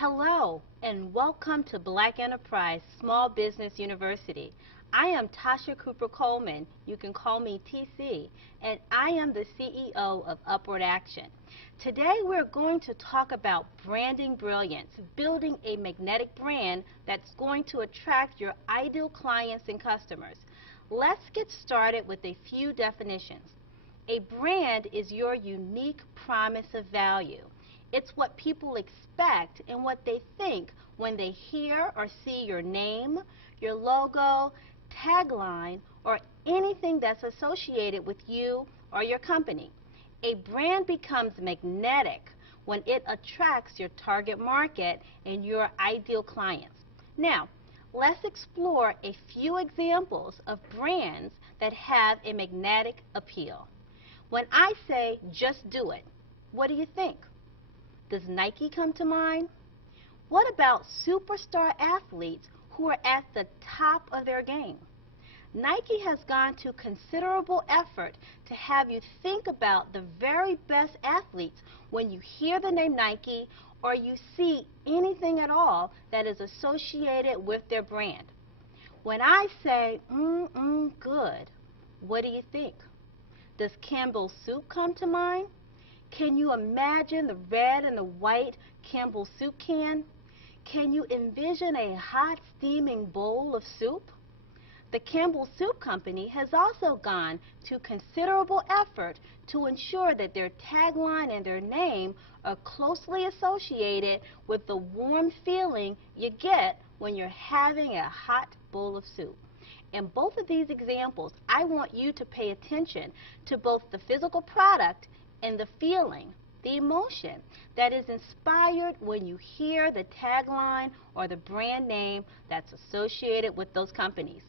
Hello and welcome to Black Enterprise Small Business University. I am Tasha Cooper Coleman, you can call me TC, and I am the CEO of Upward Action. Today we're going to talk about branding brilliance, building a magnetic brand that's going to attract your ideal clients and customers. Let's get started with a few definitions. A brand is your unique promise of value. It's what people expect and what they think when they hear or see your name, your logo, tagline, or anything that's associated with you or your company. A brand becomes magnetic when it attracts your target market and your ideal clients. Now, let's explore a few examples of brands that have a magnetic appeal. When I say just do it, what do you think? Does Nike come to mind? What about superstar athletes who are at the top of their game? Nike has gone to considerable effort to have you think about the very best athletes when you hear the name Nike or you see anything at all that is associated with their brand. When I say, good, what do you think? Does Campbell's soup come to mind? Can you imagine the red and the white Campbell's soup can? Can you envision a hot steaming bowl of soup? The Campbell's Soup Company has also gone to considerable effort to ensure that their tagline and their name are closely associated with the warm feeling you get when you're having a hot bowl of soup. In both of these examples, I want you to pay attention to both the physical product and the feeling, the emotion that is inspired when you hear the tagline or the brand name that's associated with those companies.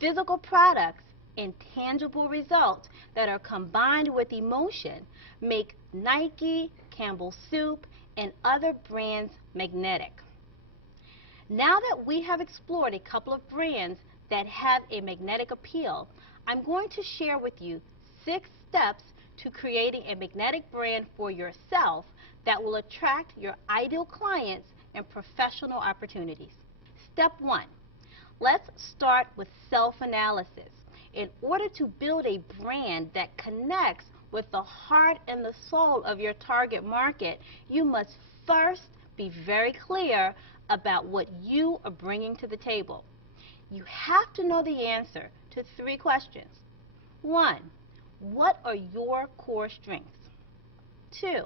Physical products and tangible results that are combined with emotion make Nike, Campbell's Soup, and other brands magnetic. Now that we have explored a couple of brands that have a magnetic appeal, I'm going to share with you 6 steps to creating a magnetic brand for yourself that will attract your ideal clients and professional opportunities. Step 1. Let's start with self-analysis. In order to build a brand that connects with the heart and the soul of your target market, you must first be very clear about what you are bringing to the table. You have to know the answer to 3 questions. 1. What are your core strengths? 2.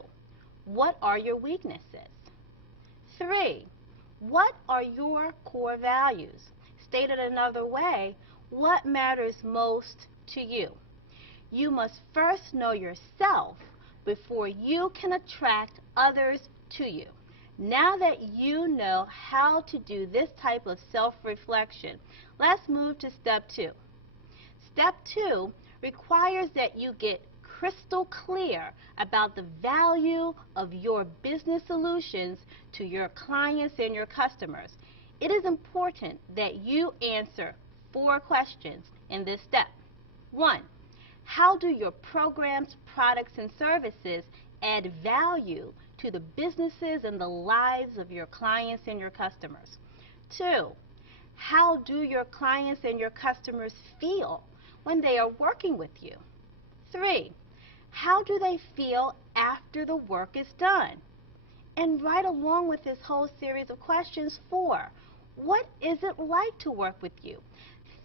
What are your weaknesses? 3. What are your core values? Stated another way, what matters most to you? You must first know yourself before you can attract others to you. Now that you know how to do this type of self-reflection, let's move to step 2. Step 2 requires that you get crystal clear about the value of your business solutions to your clients and your customers. It is important that you answer 4 questions in this step. 1. How do your programs, products, and services add value to the businesses and the lives of your clients and your customers? 2. How do your clients and your customers feel when they are working with you? 3. How do they feel after the work is done? And right along with this whole series of questions, 4. What is it like to work with you?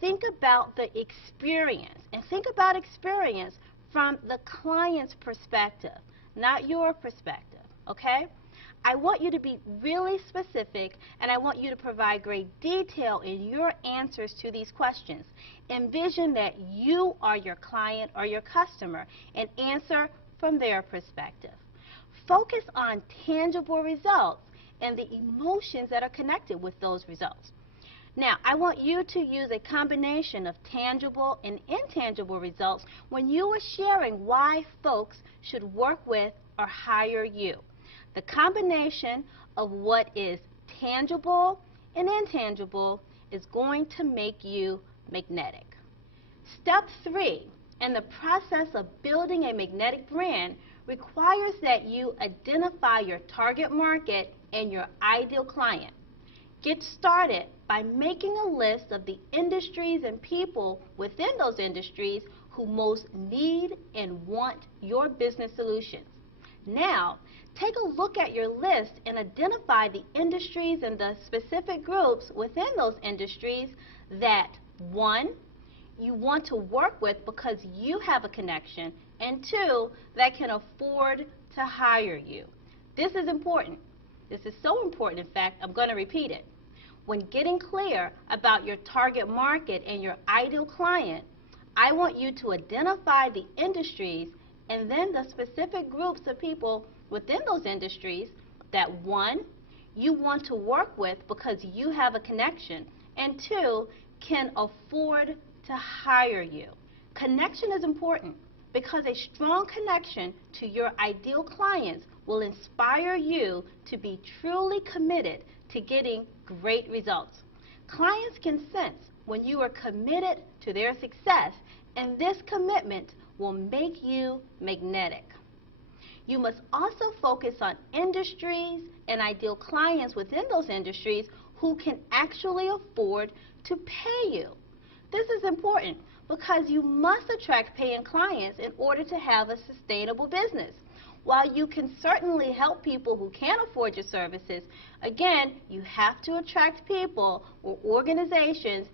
Think about the experience, and think about experience from the client's perspective, not your perspective, okay? I want you to be really specific, and I want you to provide great detail in your answers to these questions. Envision that you are your client or your customer and answer from their perspective. Focus on tangible results and the emotions that are connected with those results. Now, I want you to use a combination of tangible and intangible results when you are sharing why folks should work with or hire you. The combination of what is tangible and intangible is going to make you magnetic. Step 3 in the process of building a magnetic brand requires that you identify your target market and your ideal client. Get started by making a list of the industries and people within those industries who most need and want your business solutions. Now, take a look at your list and identify the industries and the specific groups within those industries that, one, you want to work with because you have a connection, and two, that can afford to hire you. This is important. This is so important, in fact, I'm going to repeat it. When getting clear about your target market and your ideal client, I want you to identify the industries and then the specific groups of people within those industries that, one, you want to work with because you have a connection, and two, can afford to hire you. Connection is important because a strong connection to your ideal clients will inspire you to be truly committed to getting great results. Clients can sense when you are committed to their success, and this commitment will make you magnetic. You must also focus on industries and ideal clients within those industries who can actually afford to pay you. This is important because you must attract paying clients in order to have a sustainable business. While you can certainly help people who can't afford your services, again, you have to attract people or organizations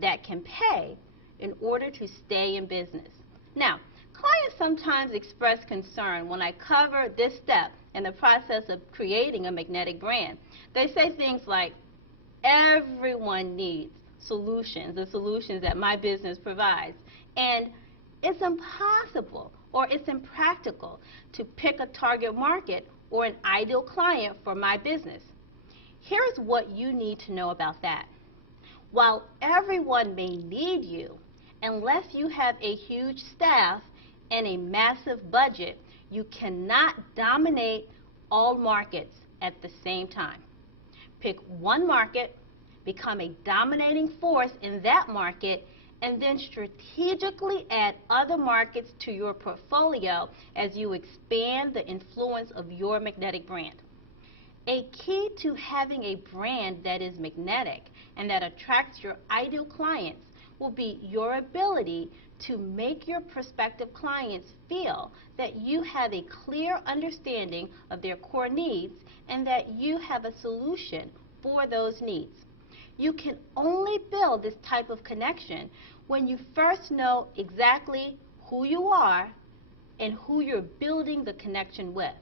that can pay in order to stay in business. Now, clients sometimes express concern when I cover this step in the process of creating a magnetic brand. They say things like, everyone needs solutions, the solutions that my business provides, and it's impossible or it's impractical to pick a target market or an ideal client for my business. Here's what you need to know about that. While everyone may need you, unless you have a huge staff and a massive budget, you cannot dominate all markets at the same time. Pick one market, become a dominating force in that market, and then strategically add other markets to your portfolio as you expand the influence of your magnetic brand. A key to having a brand that is magnetic and that attracts your ideal clients will be your ability to make your prospective clients feel that you have a clear understanding of their core needs and that you have a solution for those needs. You can only build this type of connection when you first know exactly who you are and who you're building the connection with.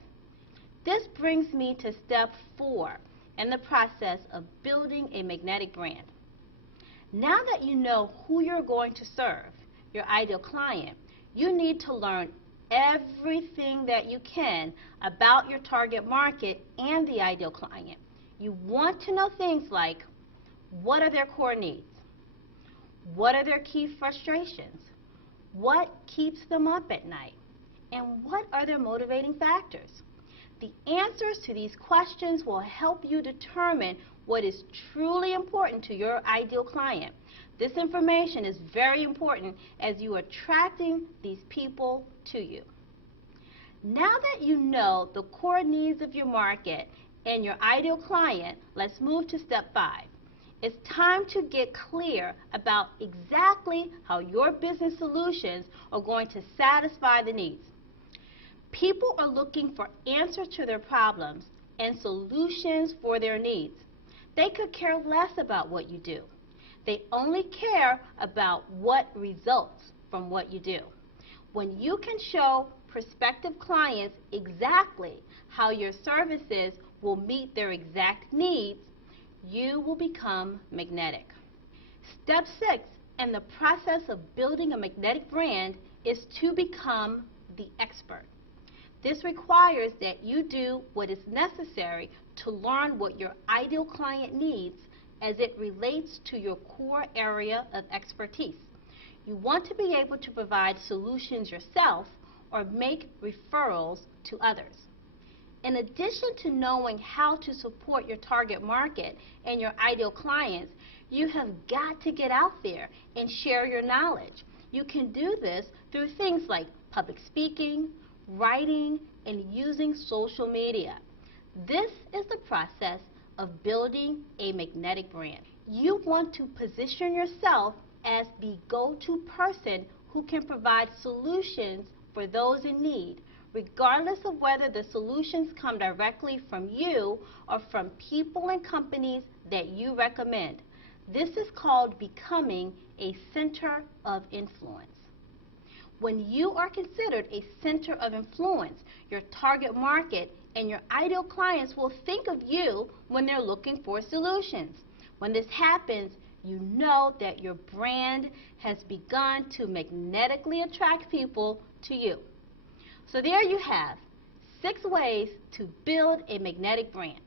This brings me to step 4 in the process of building a magnetic brand. Now that you know who you're going to serve, your ideal client, you need to learn everything that you can about your target market and the ideal client. You want to know things like, what are their core needs? What are their key frustrations? What keeps them up at night? And what are their motivating factors? The answers to these questions will help you determine what is truly important to your ideal client. This information is very important as you are attracting these people to you. Now that you know the core needs of your market and your ideal client, let's move to step 5. It's time to get clear about exactly how your business solutions are going to satisfy the needs. People are looking for answers to their problems and solutions for their needs. They could care less about what you do. They only care about what results from what you do. When you can show prospective clients exactly how your services will meet their exact needs, you will become magnetic. Step 6 in the process of building a magnetic brand is to become the expert. This requires that you do what is necessary to learn what your ideal client needs as it relates to your core area of expertise. You want to be able to provide solutions yourself or make referrals to others. In addition to knowing how to support your target market and your ideal clients, you have got to get out there and share your knowledge. You can do this through things like public speaking, writing, and using social media. This is the process of building a magnetic brand. You want to position yourself as the go-to person who can provide solutions for those in need, regardless of whether the solutions come directly from you or from people and companies that you recommend. This is called becoming a center of influence. When you are considered a center of influence, your target market and your ideal clients will think of you when they're looking for solutions. When this happens, you know that your brand has begun to magnetically attract people to you. So there you have 6 ways to build a magnetic brand.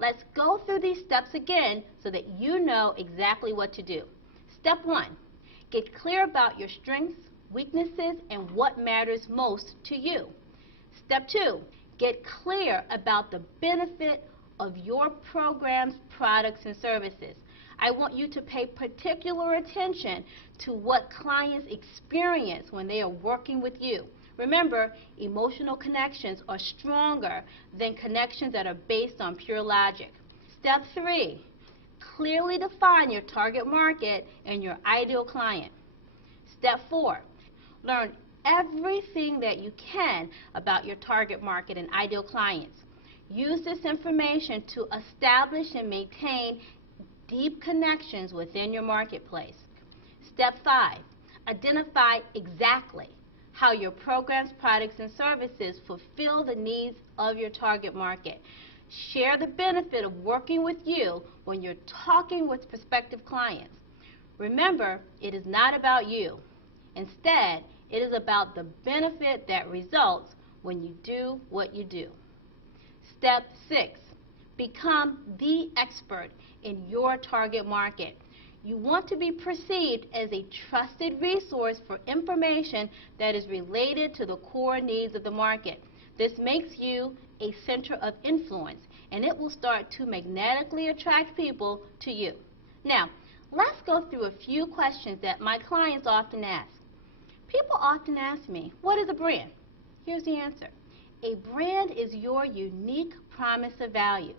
Let's go through these steps again so that you know exactly what to do. Step 1, get clear about your strengths, weaknesses, and what matters most to you. Step 2, get clear about the benefit of your programs, products, and services. I want you to pay particular attention to what clients experience when they are working with you. Remember, emotional connections are stronger than connections that are based on pure logic. Step 3, clearly define your target market and your ideal client. Step 4, learn everything that you can about your target market and ideal clients. Use this information to establish and maintain deep connections within your marketplace. Step 5, identify exactly how your programs, products, and services fulfill the needs of your target market. Share the benefit of working with you when you're talking with prospective clients. Remember, it is not about you. Instead, it is about the benefit that results when you do what you do. Step 6, become the expert in your target market. You want to be perceived as a trusted resource for information that is related to the core needs of the market. This makes you a center of influence, and it will start to magnetically attract people to you. Now, let's go through a few questions that my clients often ask. People often ask me, what is a brand? Here's the answer. A brand is your unique promise of value.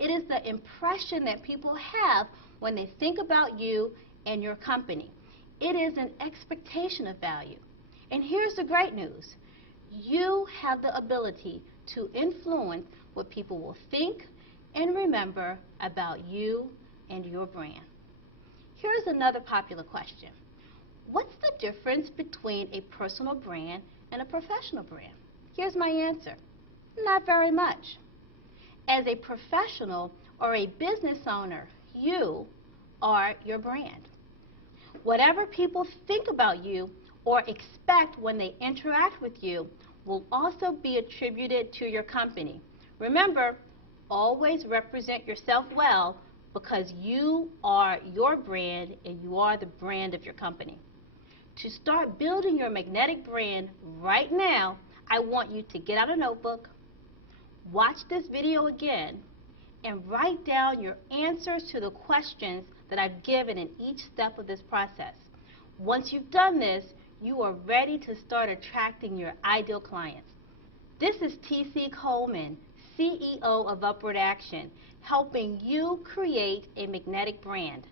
It is the impression that people have when they think about you and your company. It is an expectation of value. And here's the great news. You have the ability to influence what people will think and remember about you and your brand. Here's another popular question. What's the difference between a personal brand and a professional brand? Here's my answer. Not very much. As a professional or a business owner, you are your brand. Whatever people think about you or expect when they interact with you will also be attributed to your company. Remember, always represent yourself well because you are your brand and you are the brand of your company. To start building your magnetic brand right now, I want you to get out a notebook, watch this video again, and write down your answers to the questions that I've given in each step of this process. Once you've done this, you are ready to start attracting your ideal clients. This is T.C. Coleman, CEO of Upward Action, helping you create a magnetic brand.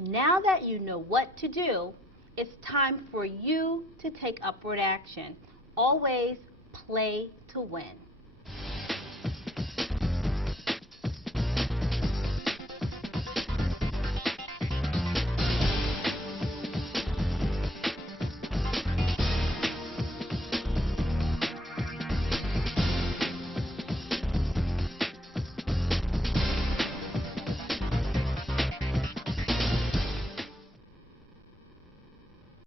Now that you know what to do, it's time for you to take upward action. Always play to win.